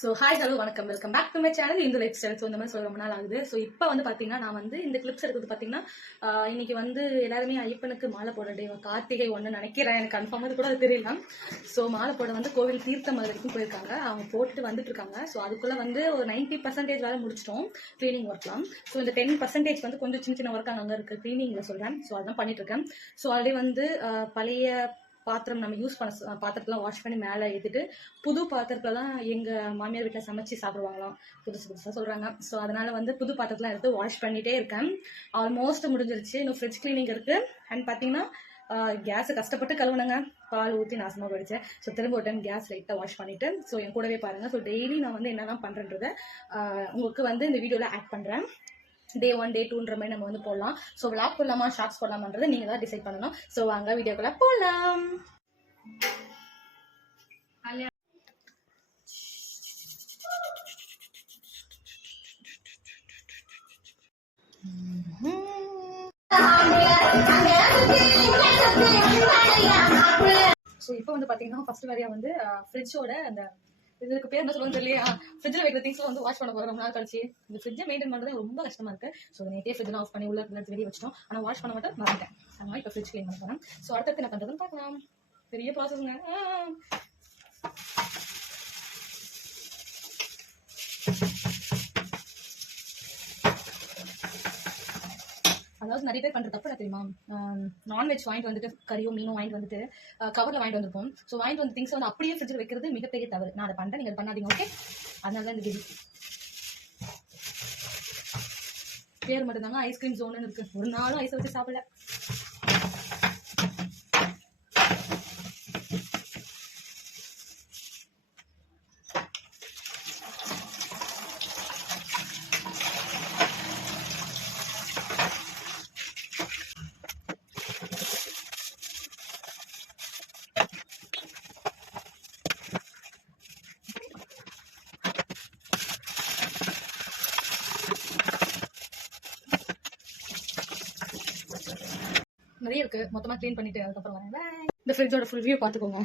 So hi hello வணக்கம், welcome back to my channel இந்த life style. So இந்த மாதிரி சொல்ல ரொம்ப நாள் ஆகுது. ஸோ இப்போ வந்து பார்த்தீங்கன்னா நான் வந்து இந்த கிளிப்ஸ் எடுக்கிறது பார்த்தீங்கன்னா இன்னைக்கு வந்து எல்லாருமே ஐயப்பனுக்கு மாலை போட டே கார்த்திகை ஒன்று நினைக்கிறேன், எனக்கு கன்ஃபார்மாக கூட அது தெரியல. ஸோ மாலை போட வந்து கோவில் தீர்த்தமலை வரைக்கும் போயிருக்காங்க, அவங்க போட்டுட்டு வந்துட்டு இருக்காங்க. ஸோ அதுக்குள்ளே வந்து ஒரு 90% வேலை முடிச்சிட்டோம் கிளீனிங் ஒர்க்லாம். ஸோ இந்த 10% வந்து கொஞ்சம் சின்ன சின்ன ஒர்க் அங்கே இருக்குது கிளீனிங்கில் சொல்கிறேன். ஸோ அதான் பண்ணிட்டு இருக்கேன். ஸோ ஆல்ரெடி வந்து பழைய பாத்திரம் நம்ம யூஸ் பண்ண பாத்திரத்தெல்லாம் வாஷ் பண்ணி மேலே ஏற்றிட்டு புது பாத்திரத்துல தான் எங்கள் மாமியார் வீட்டில் சமைச்சு சாப்பிடுவாங்களாம், புதுசாக சொல்கிறாங்க. ஸோ அதனால் வந்து புது பாத்திரத்தெலாம் எடுத்து வாஷ் பண்ணிகிட்டே இருக்கேன். ஆல்மோஸ்ட் முடிஞ்சிருச்சு. இன்னும் ஃப்ரிட்ஜ் கிளீனிங் இருக்குது. அண்ட் பார்த்தீங்கன்னா கேஸை கஷ்டப்பட்டு கழுவுனங்க, பால் ஊற்றி நாசமாக போயிடுச்சு. ஸோ திரும்ப ஒரு டைம் கேஸ் லைட்டாக வாஷ் பண்ணிவிட்டு ஸோ என் கூடவே பாருங்கள். ஸோ டெய்லி நான் வந்து என்னெல்லாம் பண்ணுறன்றதை உங்களுக்கு வந்து இந்த வீடியோவில் ஆட் பண்ணுறேன். டே 1 டே 2ன்ற மாதிரி நம்ம வந்து போடலாம். ஸோ விளாக் போடலாமா ஷார்ட்ஸ் போடலாமான்றதை நீங்கள் தான் டிசைட் பண்ணணும். ஸோ வாங்க வீடியோக்குள்ள போகலாம். ஸோ இப்போ வந்து பார்த்தீங்கன்னா ஃபர்ஸ்ட் வேலையாக வந்து ஃப்ரிட்ஜோட அந்த இதுக்கு பேர் என்ன சொல்லுவாங்க தெரியலையா, ஃப்ரிட்ஜில் வைக்கிற திங்ஸ் வந்து வாஷ் பண்ண போகிறோம் ரொம்ப நாள் கழிச்சு. இந்த ஃப்ரிட்ஜை மெயின்டைன் பண்ணுறது ரொம்ப கஷ்டமா இருக்கு. ஸோ நேற்றே ஃப்ரிட்ஜ் ஆஃப் பண்ணி உள்ள வெளியே வச்சிட்டோம், ஆனால் வாஷ் பண்ண மட்டும் மறந்துட்டேன். அதனால இப்போ ஃப்ரிட்ஜ் க்ளீன் பண்ண போகிறேன். ஸோ அடுத்தது என்ன பண்ணுறதுன்னு பார்க்கலாம். பெரிய ப்ராசஸ்ங்க. அதாவது நிறைய பேர் பண்ணுற தப்பு என்ன தெரியுமா, நான்வெஜ் வாங்கிட்டு வந்துட்டு கறியோ மீனோ வாங்கிட்டு வந்துட்டு கவரில் வாங்கிட்டு வந்துருப்போம். ஸோ வாங்கிட்டு வந்து திங்ஸ் வந்து அப்படியே ஃப்ரிட்ஜில் வைக்கிறது மிகப்பெரிய தவறு. நான் அதை பண்ணுறேன், நீங்கள் பண்ணாதீங்க, ஓகே? அதனால தான் இந்த வீடியோ பேர் மட்டும்தாங்க ஐஸ்கிரீம் ஜோன்னு இருக்கு. ஒரு நாளும் ஐஸ் வச்சு சாப்பிடல. நிறைய இருக்கு, மொத்தமாக க்ளீன் பண்ணிட்டு அதுக்கப்புறம் வரேன். இந்த ஃப்ரிட்ஜோட ஃபுல் வியூ பார்த்துக்கோங்க.